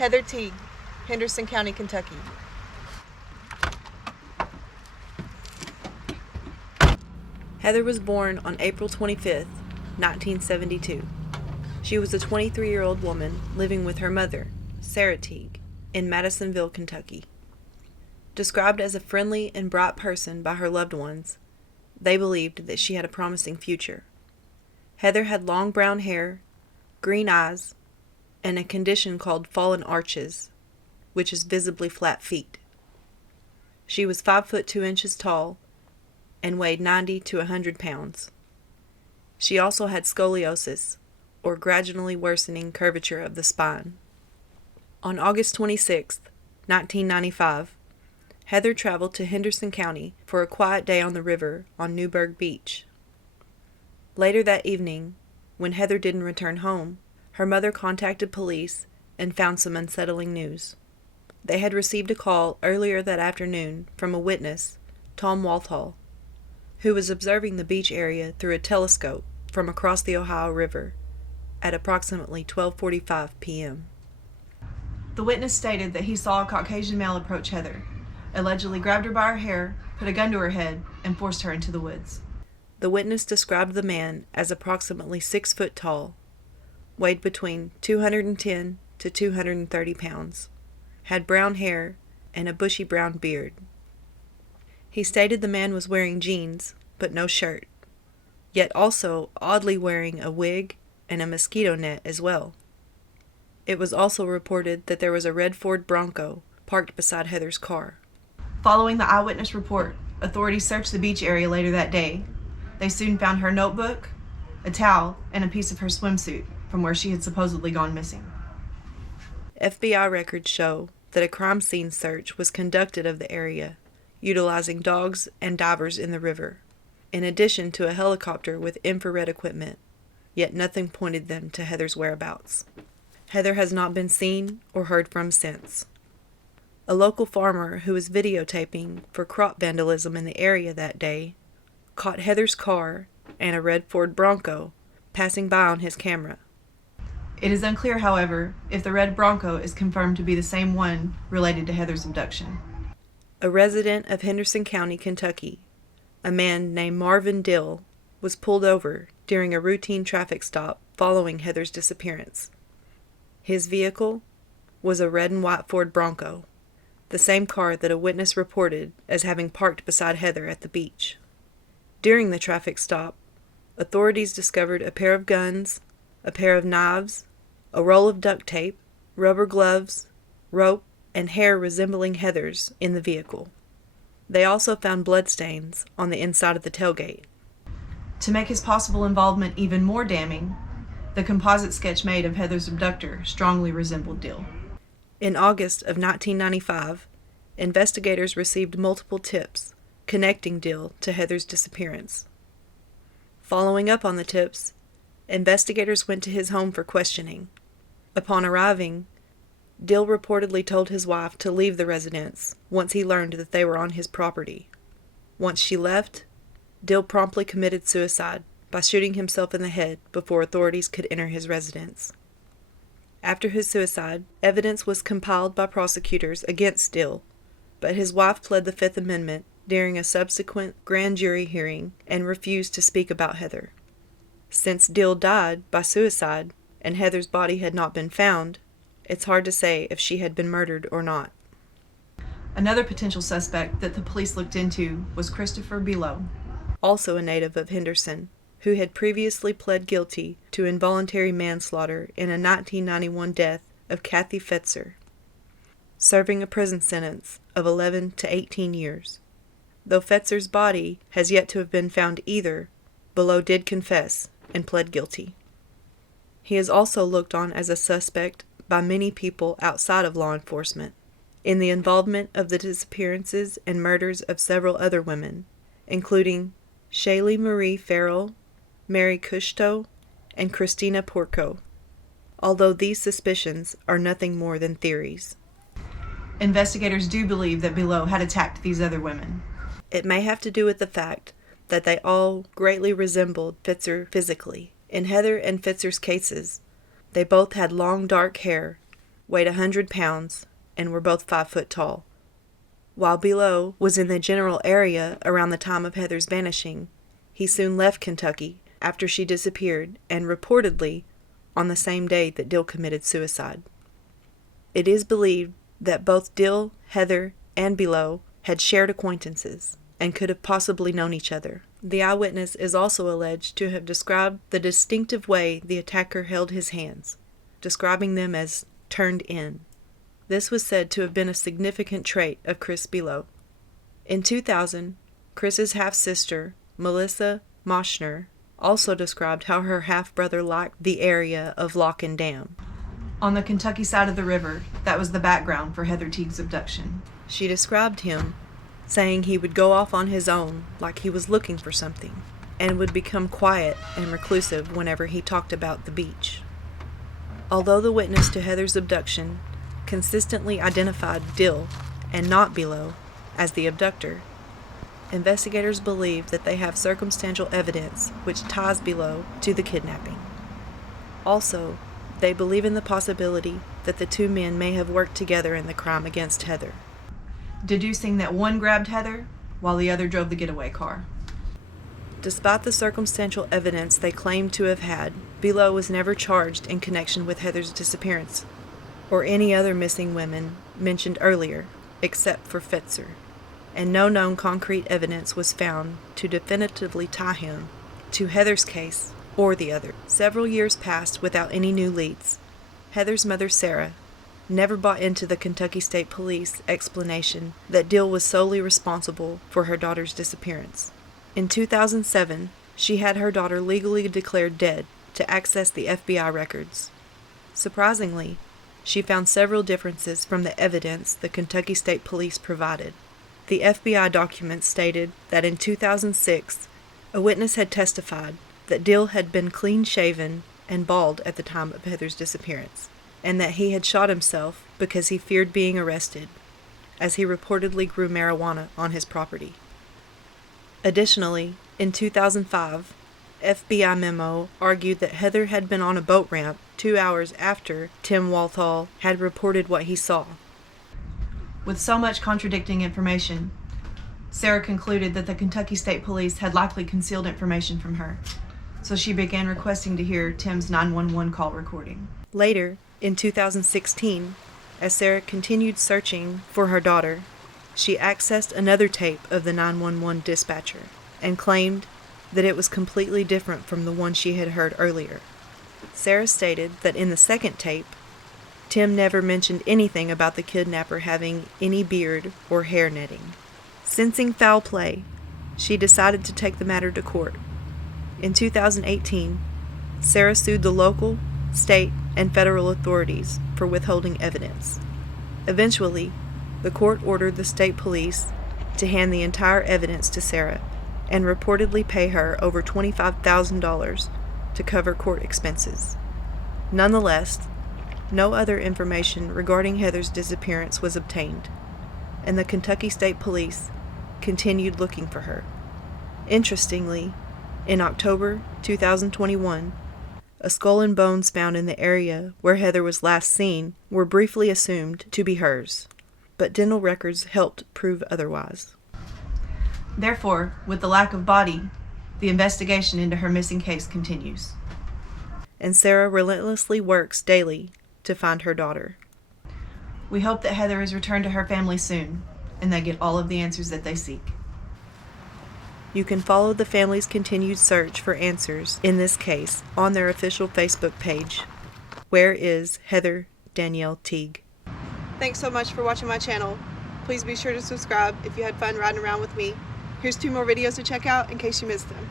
Heather Teague, Henderson County, Kentucky. Heather was born on April 25th, 1972. She was a 23-year-old woman living with her mother, Sarah Teague, in Madisonville, Kentucky. Described as a friendly and bright person by her loved ones, they believed that she had a promising future. Heather had long brown hair, green eyes, and a condition called fallen arches, which is visibly flat feet. She was 5 foot 2 inches tall and weighed 90 to 100 pounds. She also had scoliosis, or gradually worsening curvature of the spine. On August 26, 1995, Heather traveled to Henderson County for a quiet day on the river on Newburgh Beach. Later that evening, when Heather didn't return home, her mother contacted police and found some unsettling news. They had received a call earlier that afternoon from a witness, Tom Walthall, who was observing the beach area through a telescope from across the Ohio River at approximately 12:45 p.m. The witness stated that he saw a Caucasian male approach Heather, allegedly grabbed her by her hair, put a gun to her head, and forced her into the woods. The witness described the man as approximately 6 foot tall, weighed between 210 to 230 pounds, had brown hair, and a bushy brown beard. He stated the man was wearing jeans, but no shirt, yet also oddly wearing a wig and a mosquito net as well. It was also reported that there was a red Ford Bronco parked beside Heather's car. Following the eyewitness report, authorities searched the beach area later that day. They soon found her notebook, a towel, and a piece of her swimsuit from where she had supposedly gone missing. FBI records show that a crime scene search was conducted of the area, utilizing dogs and divers in the river, in addition to a helicopter with infrared equipment, yet nothing pointed them to Heather's whereabouts. Heather has not been seen or heard from since. A local farmer who was videotaping for crop vandalism in the area that day caught Heather's car and a red Ford Bronco passing by on his camera. It is unclear, however, if the red Bronco is confirmed to be the same one related to Heather's abduction. A resident of Henderson County, Kentucky, a man named Marvin Dill, was pulled over during a routine traffic stop following Heather's disappearance. His vehicle was a red and white Ford Bronco, the same car that a witness reported as having parked beside Heather at the beach. During the traffic stop, authorities discovered a pair of guns, a pair of knives, a roll of duct tape, rubber gloves, rope, and hair resembling Heather's in the vehicle. They also found bloodstains on the inside of the tailgate. To make his possible involvement even more damning, the composite sketch made of Heather's abductor strongly resembled Dill. In August of 1995, investigators received multiple tips connecting Dill to Heather's disappearance. Following up on the tips, investigators went to his home for questioning. Upon arriving, Dill reportedly told his wife to leave the residence once he learned that they were on his property. Once she left, Dill promptly committed suicide by shooting himself in the head before authorities could enter his residence. After his suicide, evidence was compiled by prosecutors against Dill, but his wife pled the Fifth Amendment during a subsequent grand jury hearing and refused to speak about Heather. Since Dill died by suicide and Heather's body had not been found, it's hard to say if she had been murdered or not. Another potential suspect that the police looked into was Christopher Below, also a native of Henderson, who had previously pled guilty to involuntary manslaughter in a 1991 death of Kathy Fetzer, serving a prison sentence of 11 to 18 years. Though Fetzer's body has yet to have been found either, Below did confess and pled guilty. He is also looked on as a suspect by many people outside of law enforcement in the involvement of the disappearances and murders of several other women, including Shaylee Marie Farrell, Mary Kushto, and Christina Porco, although these suspicions are nothing more than theories. Investigators do believe that Below had attacked these other women. It may have to do with the fact that they all greatly resembled Fetzer physically. In Heather and Fetzer's cases, they both had long dark hair, weighed 100 pounds, and were both 5 foot tall. While Below was in the general area around the time of Heather's vanishing, he soon left Kentucky after she disappeared and reportedly on the same day that Dill committed suicide. It is believed that both Dill, Heather, and Below had shared acquaintances and could have possibly known each other. The eyewitness is also alleged to have described the distinctive way the attacker held his hands, describing them as turned in. This was said to have been a significant trait of Chris Below. In 2000, Chris's half-sister, Melissa Moschner, also described how her half-brother liked the area of Lock and Dam. On the Kentucky side of the river, that was the background for Heather Teague's abduction. She described him, saying he would go off on his own like he was looking for something, and would become quiet and reclusive whenever he talked about the beach. Although the witness to Heather's abduction consistently identified Dill, and not Below, as the abductor, investigators believe that they have circumstantial evidence which ties Below to the kidnapping. Also, they believe in the possibility that the two men may have worked together in the crime against Heather, deducing that one grabbed Heather while the other drove the getaway car. Despite the circumstantial evidence they claim to have had, Below was never charged in connection with Heather's disappearance, or any other missing women mentioned earlier, except for Fetzer, and no known concrete evidence was found to definitively tie him to Heather's case or the other. Several years passed without any new leads. Heather's mother, Sarah, never bought into the Kentucky State Police explanation that Dill was solely responsible for her daughter's disappearance. In 2007, she had her daughter legally declared dead to access the FBI records. Surprisingly, she found several differences from the evidence the Kentucky State Police provided. The FBI documents stated that in 2006, a witness had testified that Dill had been clean-shaven and bald at the time of Heather's disappearance, and that he had shot himself because he feared being arrested, as he reportedly grew marijuana on his property. Additionally, in 2005, FBI memo argued that Heather had been on a boat ramp 2 hours after Tim Walthall had reported what he saw. With so much contradicting information, Sarah concluded that the Kentucky State Police had likely concealed information from her, so she began requesting to hear Tim's 911 call recording. Later, in 2016, as Sarah continued searching for her daughter, she accessed another tape of the 911 dispatcher and claimed that it was completely different from the one she had heard earlier. Sarah stated that in the second tape, Tim never mentioned anything about the kidnapper having any beard or hair netting. Sensing foul play, she decided to take the matter to court. In 2018, Sarah sued the local, state, and federal authorities for withholding evidence. Eventually, the court ordered the state police to hand the entire evidence to Sarah and reportedly pay her over $25,000 to cover court expenses. Nonetheless, no other information regarding Heather's disappearance was obtained, and the Kentucky State Police continued looking for her. Interestingly, in October 2021, a skull and bones found in the area where Heather was last seen were briefly assumed to be hers, but dental records helped prove otherwise. Therefore, with the lack of body, the investigation into her missing case continues, and Sarah relentlessly works daily to find her daughter. We hope that Heather is returned to her family soon, and they get all of the answers that they seek. You can follow the family's continued search for answers in this case on their official Facebook page, Where is Heather Danyelle Teague. Thanks so much for watching my channel. Please be sure to subscribe if you had fun riding around with me. Here's 2 more videos to check out in case you missed them.